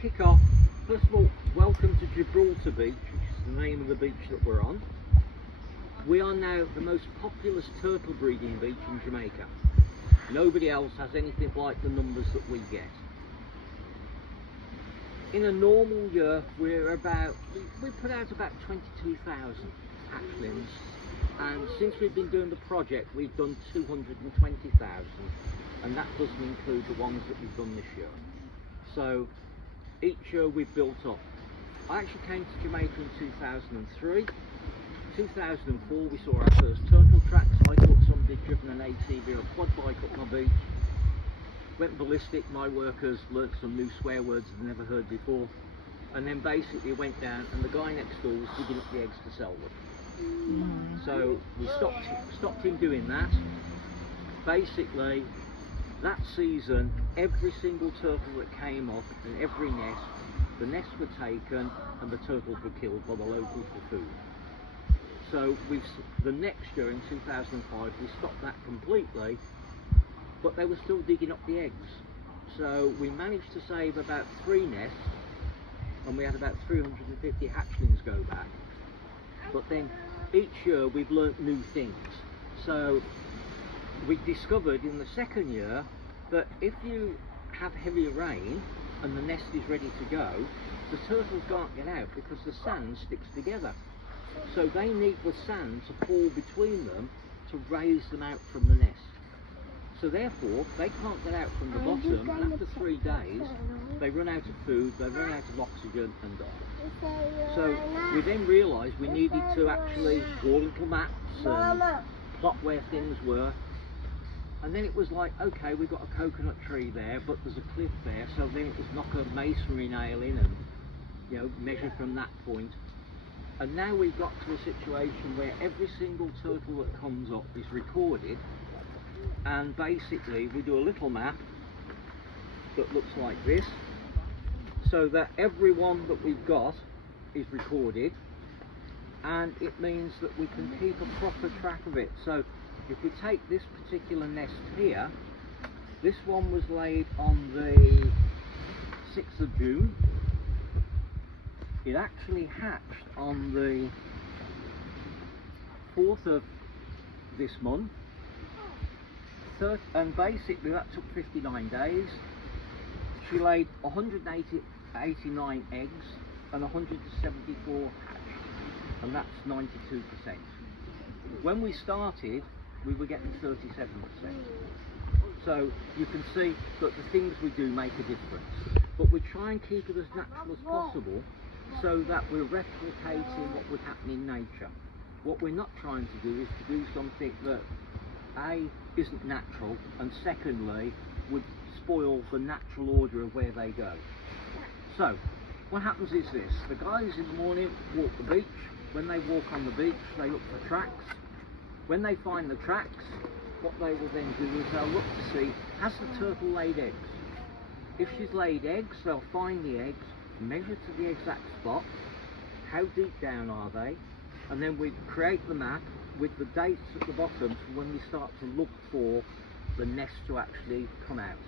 kick off, first of all, welcome to Gibraltar Beach, which is the name of the beach that we're on. We are now the most populous turtle breeding beach in Jamaica. Nobody else has anything like the numbers that we get. In a normal year, we put out about 22,000 hatchlings, and since we've been doing the project, we've done 220,000, and that doesn't include the ones that we've done this year. So each year we've built up. I actually came to Jamaica in 2003. 2004 we saw our first turtle tracks. I thought somebody had driven an ATV or a quad bike up my beach. Went ballistic, my workers learnt some new swear words they'd never heard before, and then basically went down, and the guy next door was digging up the eggs to sell them. So we stopped him doing that. Basically that season, every single turtle that came up and every nest, the nests were taken and the turtles were killed by the locals for food. So the next year in 2005 we stopped that completely, but they were still digging up the eggs. So we managed to save about 3 nests, and we had about 350 hatchlings go back. But then each year we've learnt new things. So we discovered in the second year that if you have heavy rain and the nest is ready to go, the turtles can't get out because the sand sticks together. So they need the sand to fall between them to raise them out from the nest. So therefore they can't get out from the bottom, and after 3 days they run out of food, they run out of oxygen and die. So we then realised we needed to actually draw little maps and plot where things were. And then it was like, okay, we've got a coconut tree there, but there's a cliff there, so then it was knock a masonry nail in and measure from that point. And now we've got to a situation where every single turtle that comes up is recorded, and basically we do a little map that looks like this, so that every one that we've got is recorded, and it means that we can keep a proper track of it. So if we take this particular nest here, this one was laid on the 6th of June. It actually hatched on the 4th of this month, and basically that took 59 days. She laid 189 eggs and 174 hatched, and that's 92%. When we started, we were getting 37%. So you can see that the things we do make a difference, but we try and keep it as natural as possible so that we're replicating what would happen in nature. What we're not trying to do is to do something that A, isn't natural, and secondly would spoil the natural order of where they go. So what happens is this: the guys in the morning walk the beach. When they walk on the beach, they look for tracks. When they find the tracks, what they will then do is they'll look to see, has the turtle laid eggs? If she's laid eggs, they'll find the eggs, measure to the exact spot, how deep down are they, and then we create the map with the dates at the bottom for when we start to look for the nest to actually come out.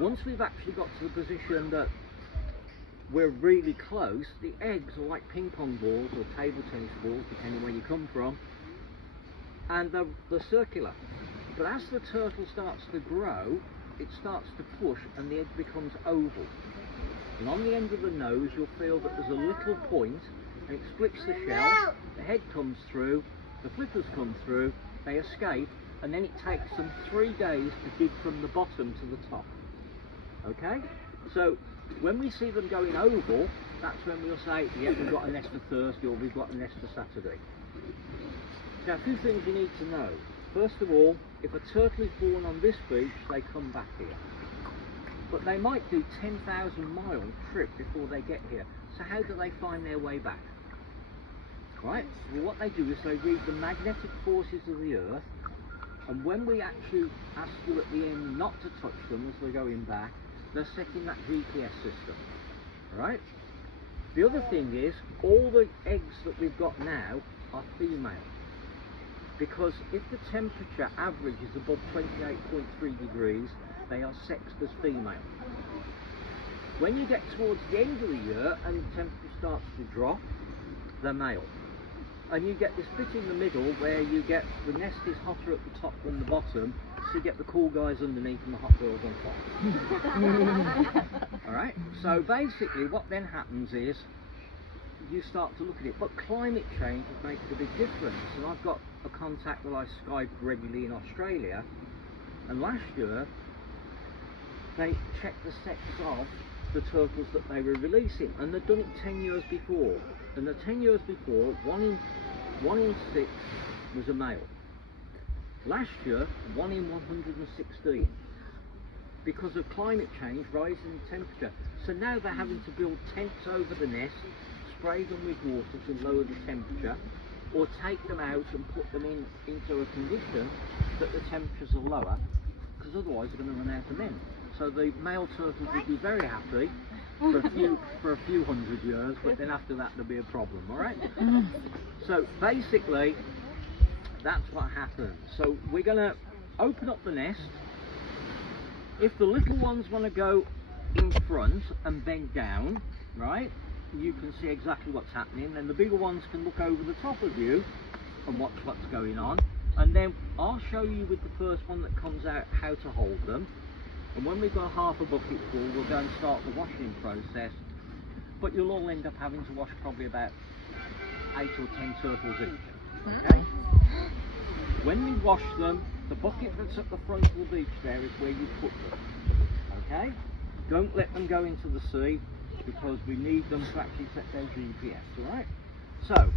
Once we've actually got to the position that we're really close, the eggs are like ping pong balls or table tennis balls, depending where you come from, and they're circular. But as the turtle starts to grow, it starts to push and the egg becomes oval. And on the end of the nose you'll feel that there's a little point, and it splits the shell, the head comes through, the flippers come through, they escape, and then it takes them 3 days to dig from the bottom to the top. Okay? So when we see them going oval, that's when we'll say, yeah, we've got a nest for Thursday or we've got a nest for Saturday. Now, a few things you need to know. First of all, if a turtle is born on this beach, they come back here. But they might do 10,000 mile trip before they get here. So how do they find their way back? Right? Well, what they do is they read the magnetic forces of the earth, and when we actually ask you at the end not to touch them as they're going back, they're setting that GPS system. Right? The other thing is, all the eggs that we've got now are female, because if the temperature average is above 28.3 degrees, they are sexed as female. When you get towards the end of the year and the temperature starts to drop, they're male. And you get this bit in the middle where you get the nest is hotter at the top than the bottom, so you get the cool guys underneath and the hot girls on top. Alright, so basically what then happens is you start to look at it, but climate change is making a big difference. And I've got a contact that I Skype regularly in Australia, and last year they checked the sex of the turtles that they were releasing, and they'd done it 10 years before, and the 10 years before, one in 6 was a male. Last year, 1 in 116, because of climate change, rising in temperature. So now they're having to build tents over the nest, spray them with water to lower the temperature, or take them out and put them into a condition that the temperatures are lower, because otherwise they're going to run out of men. So the male turtles will be very happy for a few hundred years, but then after that there'll be a problem, alright? So basically, that's what happens. So we're going to open up the nest. If the little ones want to go in front and bend down, right, you can see exactly what's happening. Then the bigger ones can look over the top of you and watch what's going on. And then I'll show you with the first one that comes out how to hold them. And when we've got half a bucket full, we'll go and start the washing process. But you'll all end up having to wash probably about 8 or 10 turtles each. Okay? When we wash them, the bucket that's at the front of the beach there is where you put them. Okay? Don't let them go into the sea, because we need them to actually set their GPS, alright? So,